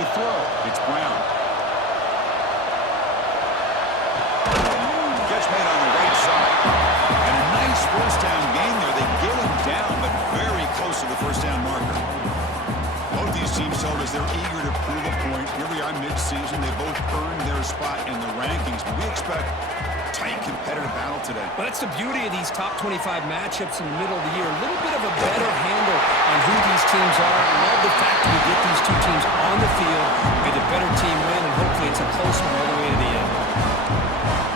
To throw, it's Brown. Catch made on the right side. And a nice first down gain there. They get him down, but very close to the first down marker. Both these teams told us they're eager to prove a point. Here we are mid-season. They both earned their spot in the rankings. But we expect tight competitive battle today. Well, that's the beauty of these top 25 matchups in the middle of the year. A little bit of a better handle on who these teams are. I love the fact that we get these two teams on the field, may the better team win, and hopefully it's a close one all the way to the end.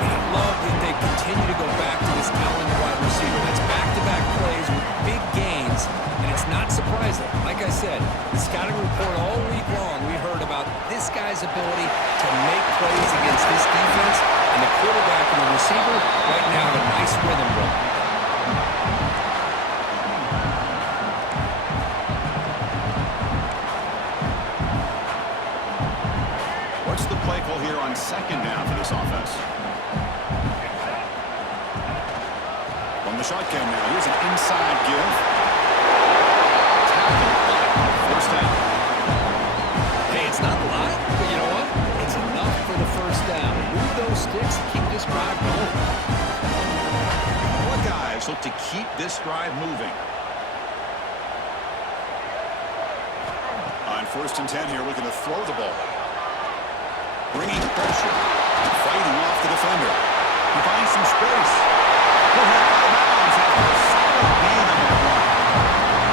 And I love that they continue to go back to this Allen wide receiver. That's back-to-back plays with big gains, and it's not surprising. Like I said, the scouting report all week long, we heard about this guy's ability to make plays against this defense, and the quarterback and the receiver right now have a nice rhythm going. What's the play call here on second down for this offense? From the shotgun now, here's an inside give. First down. Hey, it's not a lot, but you know what? It's enough for the first down. Move those sticks and keep this drive going. What guys look to keep this drive moving? On 1st and 10 here, looking to throw the ball. Bringing pressure. Fighting off the defender. He finds some space. He'll head out of bounds after a solid gain on that run.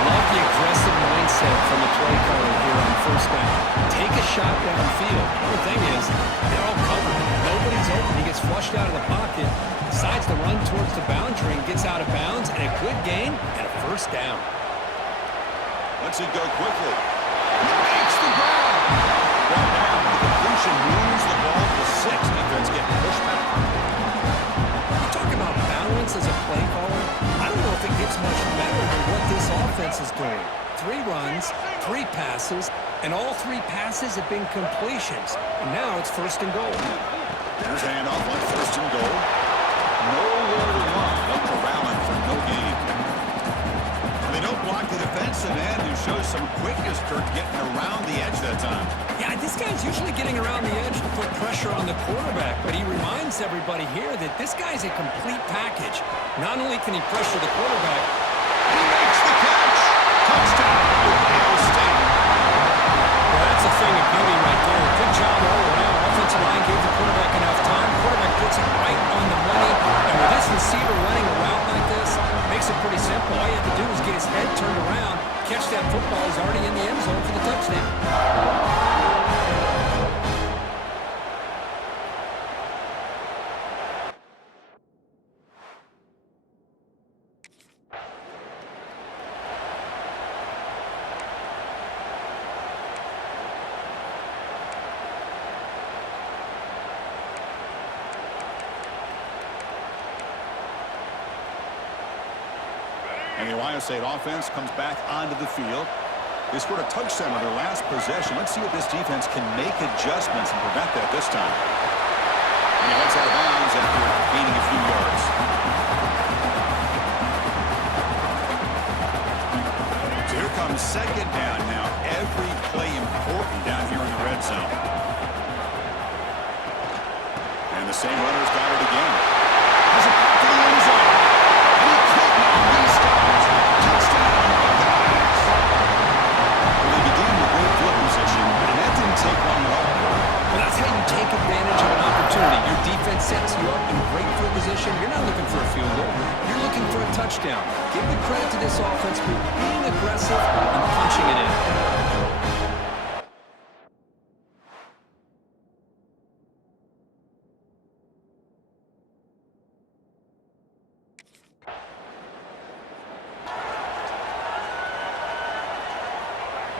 Love the aggressive mindset from the play caller here on first down. Take a shot downfield. The thing is, they're all covered. Nobody's open. He gets flushed out of the pocket, decides to run towards the boundary and gets out of bounds, and a good gain and a first down. Lets it go quickly. He makes the grab. Brought down. The completion moves the ball to the 6. Defense getting pushed back. Talk about balance as a play caller. I don't know if it gets much better than what this offense is doing. 3 runs, 3 passes, and all 3 passes have been completions. And now it's 1st and goal. There's handoff on 1st and goal. Nowhere to run. Up to Allen for no gain. They don't block the defensive end, who shows some quickness, Kirk, getting around the edge that time. Yeah, this guy's usually getting around the edge to put pressure on the quarterback, but he reminds everybody here that this guy's a complete package. Not only can he pressure the quarterback, he makes the catch. Touchdown, Ohio State. Well, that's a thing of beauty right there. Good job all around. Offensive line gave the quarterback enough time. Quarterback puts it right on the money. And with this receiver running a route like this, makes it pretty simple. All you have to do is get his head turned around, catch that football. He's already in the end zone for the touchdown. And the Ohio State offense comes back onto the field. They scored a touchdown on their last possession. Let's see if this defense can make adjustments and prevent that this time. And he heads out of bounds after gaining a few yards. So here comes second down now. Every play important down here in the red zone. And the same runner's got it again. Has it back to the end zone. And he could not be stopped. Touchdown, Buckeyes. Well, they began with great field position, and that didn't take long at all. Well, that's how you take advantage of an opportunity. Your defense sets you up in great field position. You're not looking for a field goal. You're looking for a touchdown. Give the credit to this offense for being aggressive and punching it in.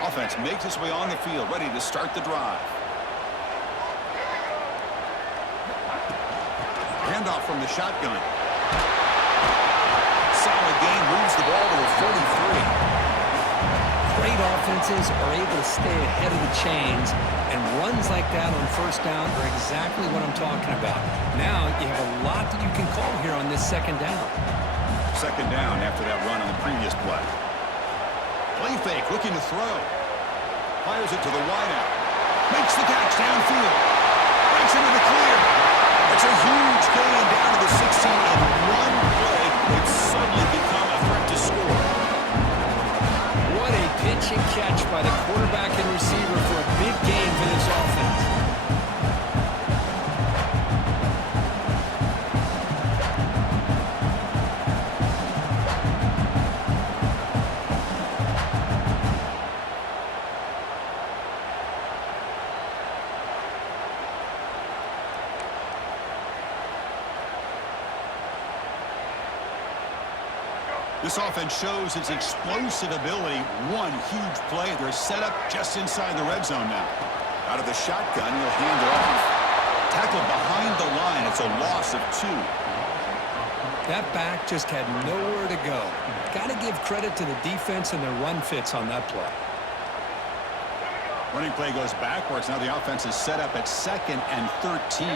Offense makes its way on the field, ready to start the drive. Handoff from the shotgun. Solid gain, moves the ball to the 43. Great offenses are able to stay ahead of the chains, and runs like that on first down are exactly what I'm talking about. Now you have a lot that you can call here on this second down. Second down after that run on the previous play. Play fake, looking to throw. Fires it to the wideout. Makes the catch downfield. Breaks into the clear. It's a huge gain down to the 16 in one play. It's suddenly become a threat to score. What a pitch and catch by the quarterback and receiver for a big gain for this offense. This offense shows its explosive ability. One huge play. They're set up just inside the red zone now. Out of the shotgun, he'll hand it off. Tackled behind the line. It's a loss of 2. That back just had nowhere to go. Got to give credit to the defense and their run fits on that play. Running play goes backwards. Now the offense is set up at 2nd and 13.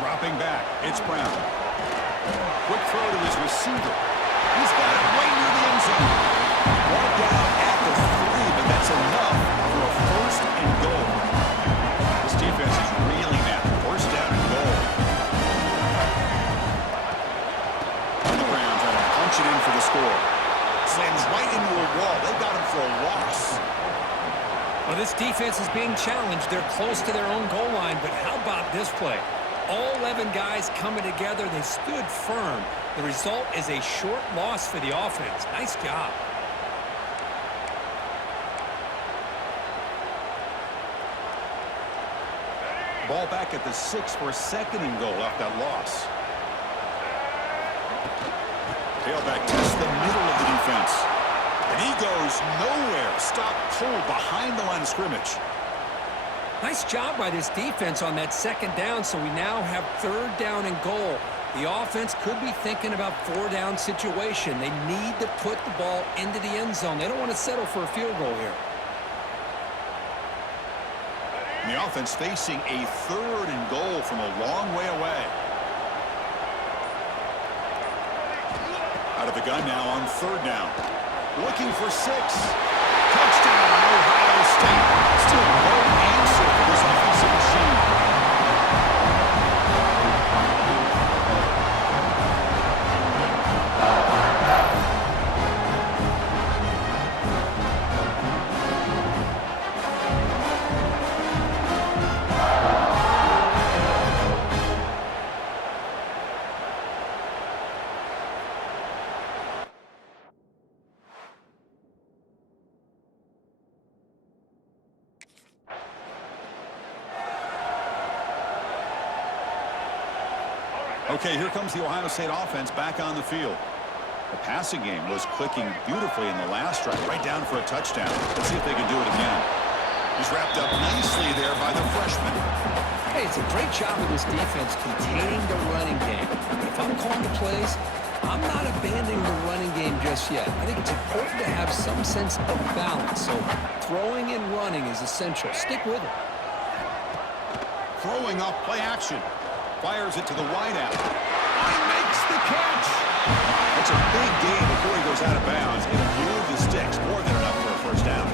Dropping back. It's Brown. Quick throw to his receiver. He's got it right near the end zone. Brought down at the 3, but that's enough for a 1st and goal. This defense is reeling now. 1st down and goal. On the ground, trying to punch it in for the score. Slams right into a wall. They got him for a loss. Well, this defense is being challenged. They're close to their own goal line, but how about this play? All 11 guys coming together. They stood firm. The result is a short loss for the offense. Nice job. Ball back at the 6 for a 2nd and goal off that loss. Tailback tests the middle of the defense. And he goes nowhere. Stop cold behind the line of scrimmage. Nice job by this defense on that 2nd down, so we now have 3rd down and goal. The offense could be thinking about 4-down situation. They need to put the ball into the end zone. They don't want to settle for a field goal here. And the offense facing a 3rd and goal from a long way away. Out of the gun now on 3rd down. Looking for 6. Touchdown, Ohio State. Still no answer for this offensive machine. Okay, here comes the Ohio State offense back on the field. The passing game was clicking beautifully in the last drive, right down for a touchdown. Let's see if they can do it again. He's wrapped up nicely there by the freshman. Hey, it's a great job of this defense containing the running game. But if I'm calling the plays, I'm not abandoning the running game just yet. I think it's important to have some sense of balance. So throwing and running is essential. Stick with it. Throwing off play action. Fires it to the wideout. He makes the catch. It's a big gain before he goes out of bounds. It'll move the sticks. More than enough for a 1st down.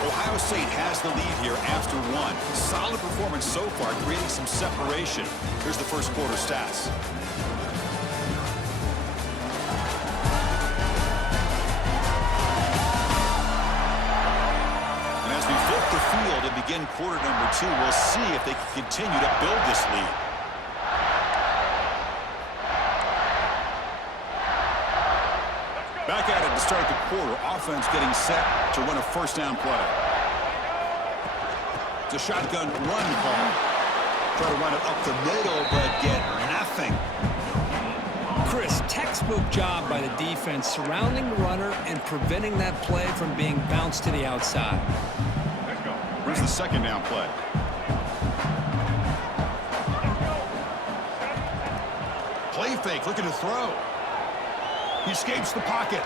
Ohio State has the lead here after 1. Solid performance so far, creating some separation. Here's the 1st quarter stats. And as we flip the field and begin quarter number 2, we'll see if they can continue to build this lead. Back at it to start the quarter. Offense getting set to run a 1st down play. It's a shotgun run call. Try to run it up the middle, but get nothing. Chris, textbook job by the defense surrounding the runner and preventing that play from being bounced to the outside. Here's the 2nd down play. Play fake, looking to throw. He escapes the pocket.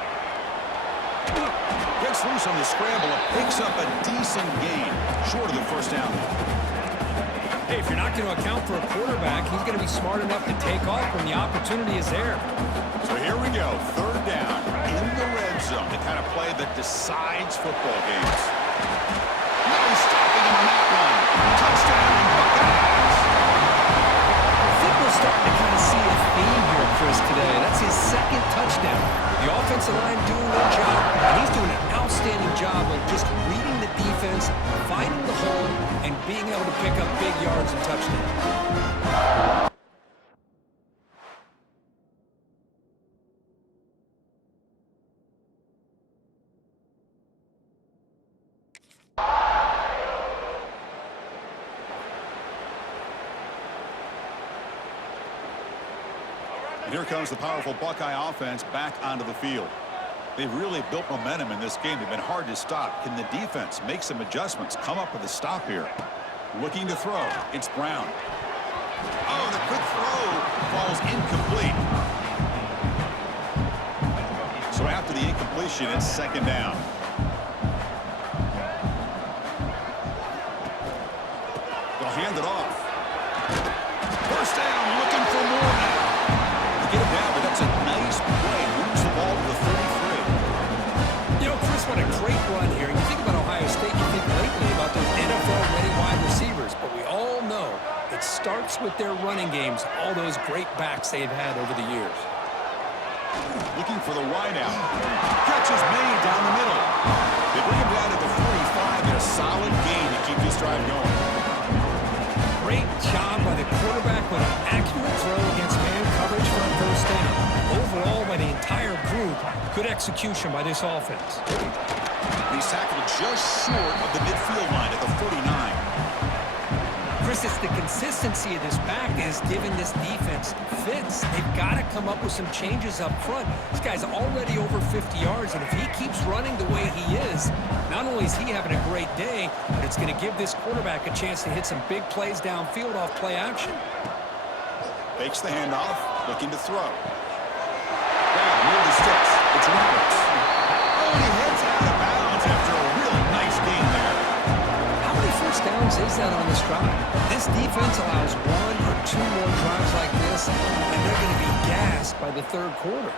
Gets loose on the scramble and picks up a decent gain, short of the first down. Hey, if you're not going to account for a quarterback, he's going to be smart enough to take off when the opportunity is there. So here we go, third down in the red zone, the kind of play that decides football games. No stopping him on that one. Touchdown, Buckeyes. I think we're starting to kind of see a theme here, Chris, today. That's his second touchdown. The offensive line doing their job, and he's doing an outstanding job of just reading the defense, finding the hole, and being able to pick up big yards and touchdowns. Here comes the powerful Buckeye offense back onto the field. They've really built momentum in this game. They've been hard to stop. Can the defense make some adjustments, come up with a stop here? Looking to throw. It's Brown. Oh, the quick throw falls incomplete. So after the incompletion, it's second down. They'll hand it off. First down, looking for more now. Get him down, but that's a nice play. Moves the ball to the 33. You know, Chris, what a great run here. You think about Ohio State, you think lately about those NFL-ready wide receivers, but we all know it starts with their running games, all those great backs they've had over the years. Looking for the wideout. Catch is made down the middle. They bring him down at the 45 and a solid gain to keep this drive going. Great job by the quarterback with an accurate throw against man coverage for a first down. Overall, by the entire group, good execution by this offense. He's tackled just short of the midfield line at the 49. Chris, it's the consistency of this back is giving this defense fits. They've got to come up with some changes up front. This guy's already over 50 yards, and if he keeps running the way he is, not only is he having a great day, but it's going to give this quarterback a chance to hit some big plays downfield off play action. Fakes the handoff, looking to throw. Down near the sticks. It's Roberts. Oh, and he heads out of bounds after a real nice gain there. How many first downs is that on this drive? This defense allows one or two more drives like this, and they're going to be gassed by the third quarter.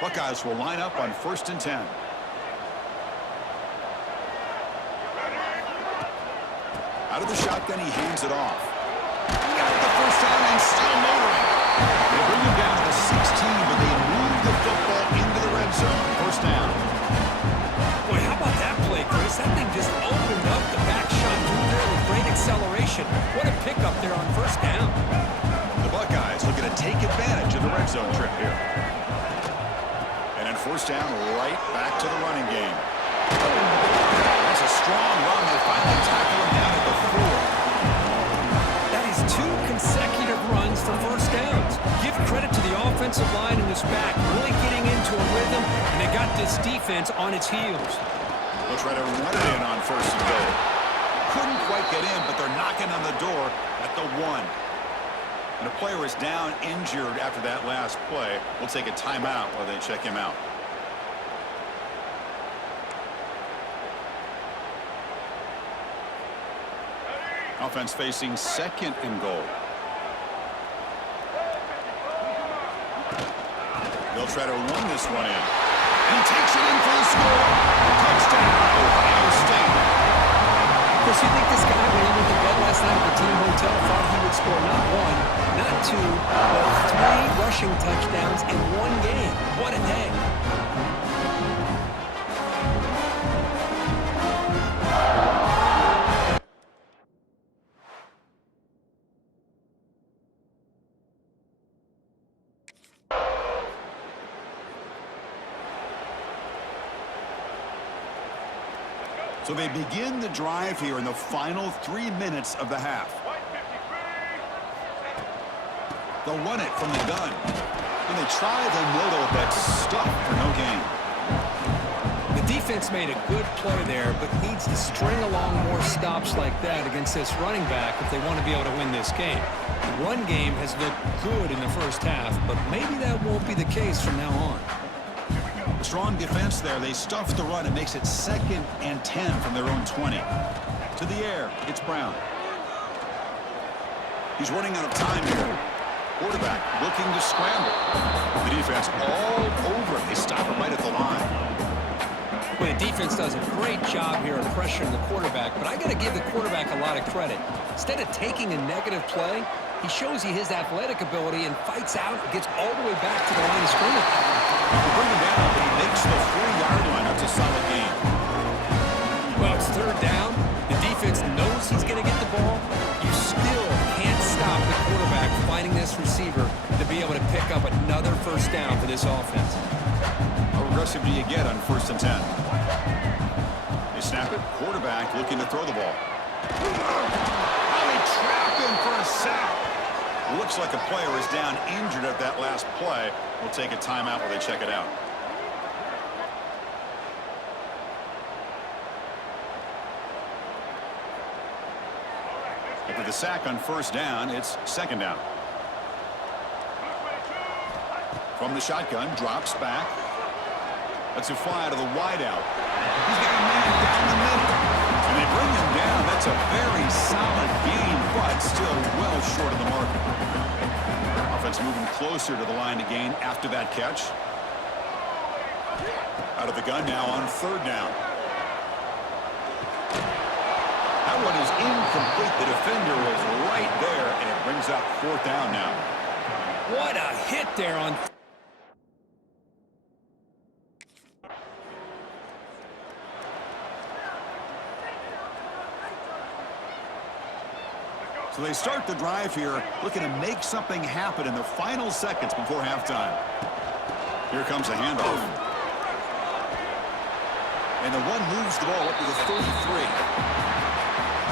Buckeyes will line up on 1st and 10. Out of the shotgun, he hands it off. Got the first down and still motoring. They bring him down to the 16, but they move the football into the red zone. First down. Boy, how about that play, Chris? That thing just opened up the back shot through there with great acceleration. What a pickup there on first down. The Buckeyes looking to take advantage of the red zone trip here. And then first down, right back to the running game. That's a strong run. They finally tackle him down at the 4. That is 2 consecutive runs for first downs. Give credit to the offensive line and this back, really getting into a rhythm, and they got this defense on its heels. They'll try to run it in on 1st and goal. Couldn't quite get in, but they're knocking on the door at the 1. And a player is down injured after that last play. We'll take a timeout while they check him out. Offense facing 2nd and goal. They'll try to run this one in. And he takes it in for the score. Touchdown, Ohio State. Chris, you think this guy, when he went to bed last night at the team hotel, thought he would score not 1, not 2, but 3 rushing touchdowns in one game? What a day. So they begin the drive here in the final 3 minutes of the half. They'll run it from the gun. When they try the middle, that's stuffed for no gain. The defense made a good play there, but needs to string along more stops like that against this running back if they want to be able to win this game. The run game has looked good in the first half, but maybe that won't be the case from now on. Strong defense there. They stuff the run. It makes it 2nd and 10 from their own 20. To the air, it's Brown. He's running out of time here. Quarterback looking to scramble. The defense all over it. They stop it right at the line. Well, the defense does a great job here of pressuring the quarterback, but I got to give the quarterback a lot of credit. Instead of taking a negative play, he shows you his athletic ability and fights out and gets all the way back to the line of scrimmage. They bring him down, but he makes the 3-yard line. That's a solid gain. Well, it's 3rd down. The defense knows he's going to get the ball. You still can't stop the quarterback finding this receiver to be able to pick up another 1st down for this offense. How aggressive do you get on 1st and 10? They snap it. Quarterback looking to throw the ball. Oh, they trap him for a sack. Looks like a player is down injured at that last play. We'll take a timeout while they check it out. After the sack on 1st down, it's 2nd down. From the shotgun, drops back. Lets it fly to the wideout. He's got a man down the middle. And they bring him down. That's a very solid gain, but still well short of the mark. Offense moving closer to the line to gain after that catch. Out of the gun now on 3rd down. That one is incomplete. The defender was right there, and it brings up 4th down now. What a hit there on... So they start the drive here, looking to make something happen in the final seconds before halftime. Here comes a handoff. And the one moves the ball up to the 33.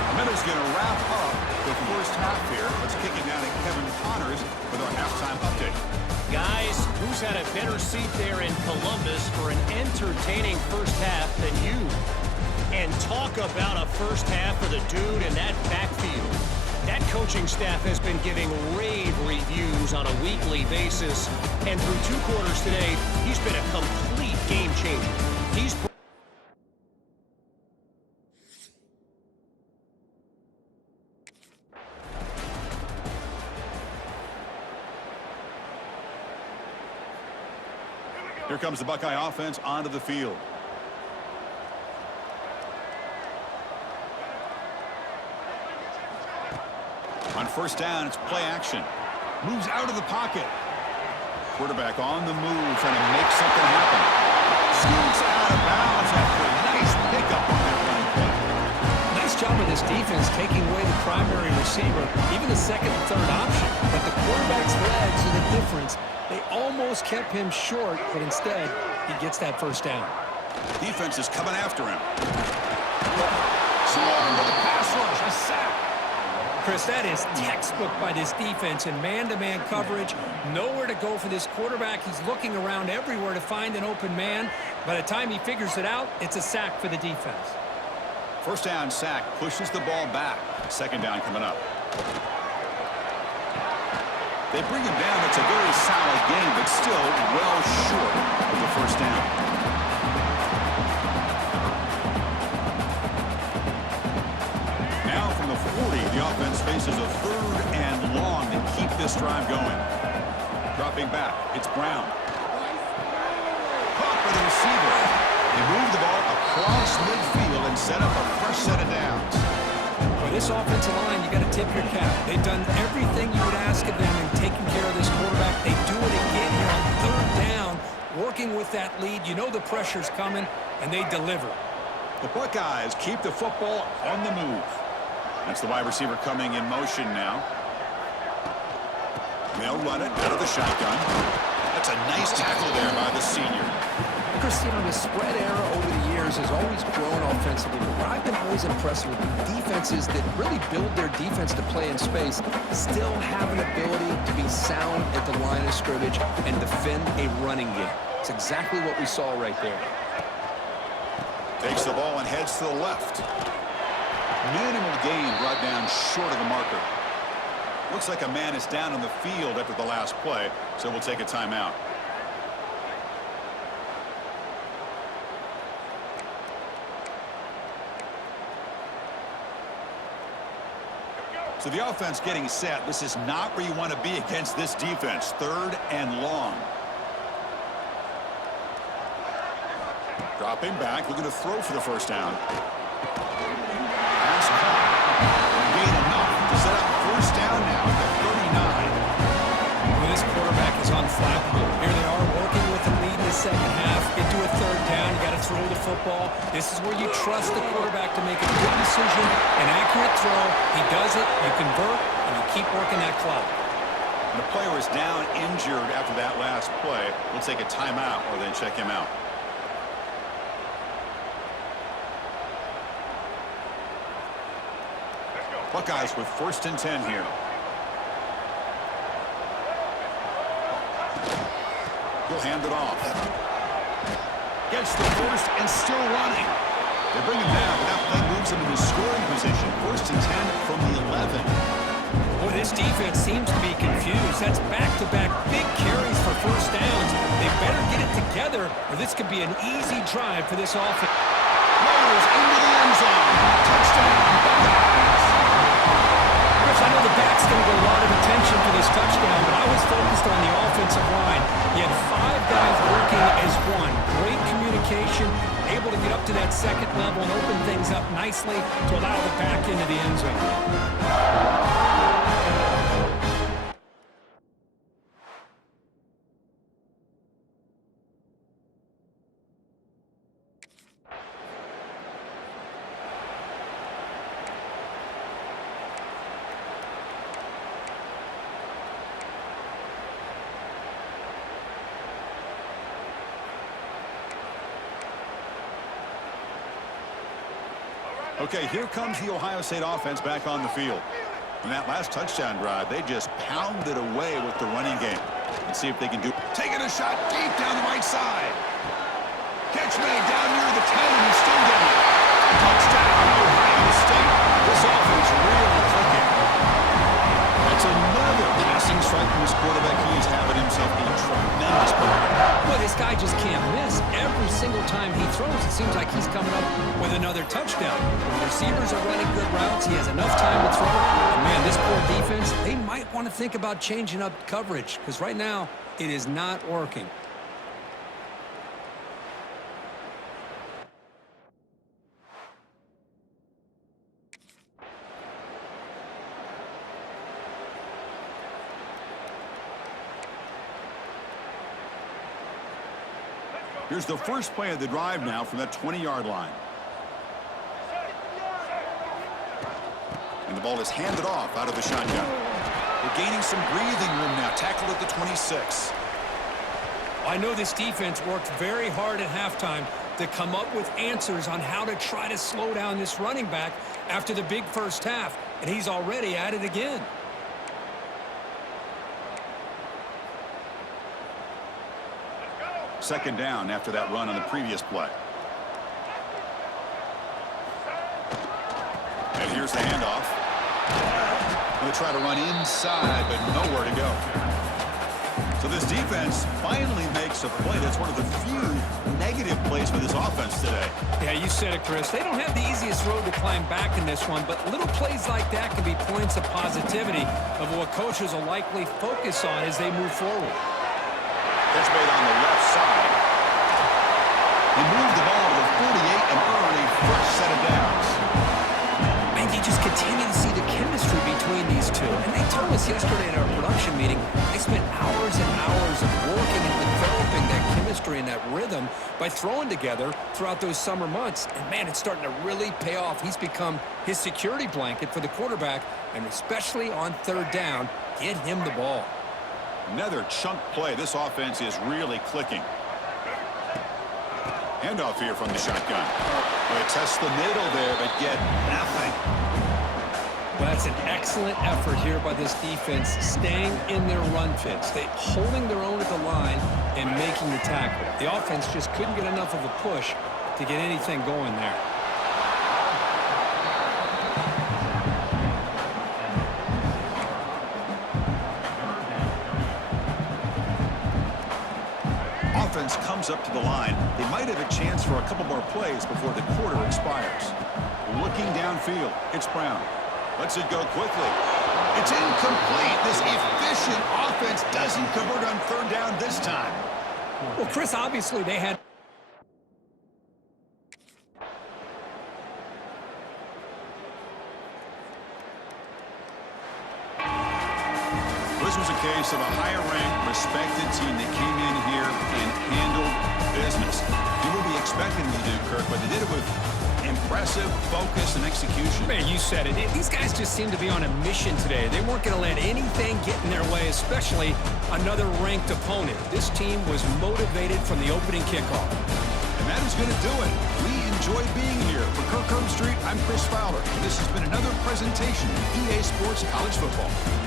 The Meadows going to wrap up the first half here. Let's kick it down to Kevin Connors with our halftime update. Guys, who's had a better seat there in Columbus for an entertaining first half than you? And talk about a first half for the dude in that backfield. That coaching staff has been giving rave reviews on a weekly basis. And through 2 quarters today, he's been a complete game changer. He's... Here comes the Buckeye offense onto the field. On 1st down, it's play action. Moves out of the pocket. Quarterback on the move, trying to make something happen. Scoots out of bounds after a nice pickup on that running play. Nice job of this defense taking away the primary receiver, even the 2nd and 3rd option. But the quarterback's legs are the difference. They almost kept him short, but instead, he gets that 1st down. Defense is coming after him. Swarm with a pass rush, a sack. Chris, that is textbook by this defense in man-to-man coverage. Nowhere to go for this quarterback. He's looking around everywhere to find an open man. By the time he figures it out, it's a sack for the defense. 1st down sack, pushes the ball back. 2nd down coming up. They bring him down. It's a very solid game, but still well short of the 1st down. Now from the 40, the offense faces a 3rd and long to keep this drive going. Dropping back, it's Brown. Caught by the receiver. They move the ball across midfield and set up a fresh set of downs. For this offensive line, you got to tip your cap. They've done everything you would ask of them in taking care of this quarterback. They do it again here on 3rd down, working with that lead. You know the pressure's coming, and they deliver. The Buckeyes keep the football on the move. That's the wide receiver coming in motion now. They'll run it out of the shotgun. That's a nice tackle there by the senior. Chris, you know, the spread era over the years years has always grown offensively, but what I've been always impressed with defenses that really build their defense to play in space still have an ability to be sound at the line of scrimmage and defend a running game. It's exactly what we saw right there. Takes the ball and heads to the left. Minimal gain brought down short of the marker. Looks like a man is down on the field after the last play, so we'll take a timeout. So the offense getting set. This is not where you want to be against this defense. 3rd and long. Dropping back, looking to throw for the first down. Pass caught. Gain enough to set up first down now at the 39. Well, this quarterback is unflappable. Here they are working with the lead in the second half. Get to a 3rd down. You got to throw the football. This is where you trust the quarterback to make a good decision, an accurate throw. He does it, you convert, and you keep working that clock. The player is down injured after that last play. We'll take a timeout or then check him out. Buckeyes with 1st and 10 here. He'll hand it off. Gets the first and still running. They bring him down, but that play moves him into scoring position. 1st and 10 from the 11. Boy, this defense seems to be confused. That's back-to-back big carries for first downs. They better get it together, or this could be an easy drive for this offense. Rolls into the end zone. Touchdown, Buckeyes. Chris, I know the back's going to get a lot of attention for this touchdown, but I was focused on the offensive line. You had 5 guys working as one. Great communication, able to get up to that 2nd level and open things up nicely to allow the back into the end zone. Okay, here comes the Ohio State offense back on the field. In that last touchdown drive, they just pounded away with the running game. Let's see if they can do. Taking a shot deep down the right side. Catch made down near the 10, and he's still getting it. Touchdown, Ohio State. This offense really clicking. That's another passing strike from this quarterback. He is having himself a tremendous play. Well, this guy just can't miss. Every single time he throws, it seems like he's coming up with another touchdown. When receivers are running good routes, he has enough time to throw. And man, this poor defense, they might want to think about changing up coverage, because right now, it is not working. Here's the first play of the drive now from that 20-yard line. And the ball is handed off out of the shotgun. They're gaining some breathing room now. Tackled at the 26. I know this defense worked very hard at halftime to come up with answers on how to try to slow down this running back after the big first half, and he's already at it again. Second down after that run on the previous play. And here's the handoff. They'll try to run inside, but nowhere to go. So this defense finally makes a play. That's one of the few negative plays for this offense today. Yeah, you said it, Chris. They don't have the easiest road to climb back in this one, but little plays like that can be points of positivity of what coaches will likely focus on as they move forward. Catch made on the left side. He moved the ball to the 48 and earned a fresh set of downs. Man, you just continue to see the chemistry between these two. And they told us yesterday in our production meeting, they spent hours and hours of working and developing that chemistry and that rhythm by throwing together throughout those summer months. And man, it's starting to really pay off. He's become his security blanket for the quarterback, and especially on 3rd down, get him the ball. Another chunk play. This offense is really clicking. Handoff here from the shotgun. They test the middle there, but get nothing. Well, that's an excellent effort here by this defense, staying in their run fits. They holding their own at the line and making the tackle. The offense just couldn't get enough of a push to get anything going there. Offense comes up to the line. They might have a chance for a couple more plays before the quarter expires. Looking downfield, it's Brown. Lets it go quickly. It's incomplete. This efficient offense doesn't convert on third down this time. Well, Chris, obviously they had... This was a case of a higher-ranked, respected team that came in here and handled business. You would be expecting them to do, Kirk, but they did it with impressive focus and execution. Man, you said it. These guys just seem to be on a mission today. They weren't going to let anything get in their way, especially another ranked opponent. This team was motivated from the opening kickoff. And that is going to do it. We enjoy being here. For Kirk Herbstreit, I'm Chris Fowler. And this has been another presentation of EA Sports College Football.